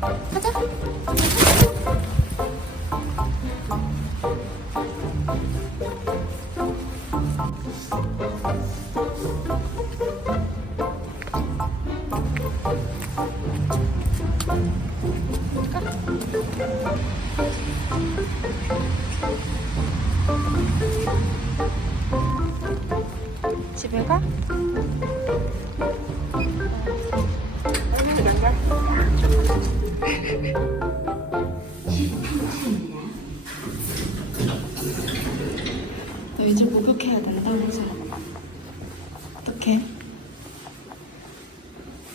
가자. 집에 가?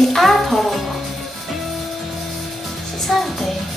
the apple. Si Sante.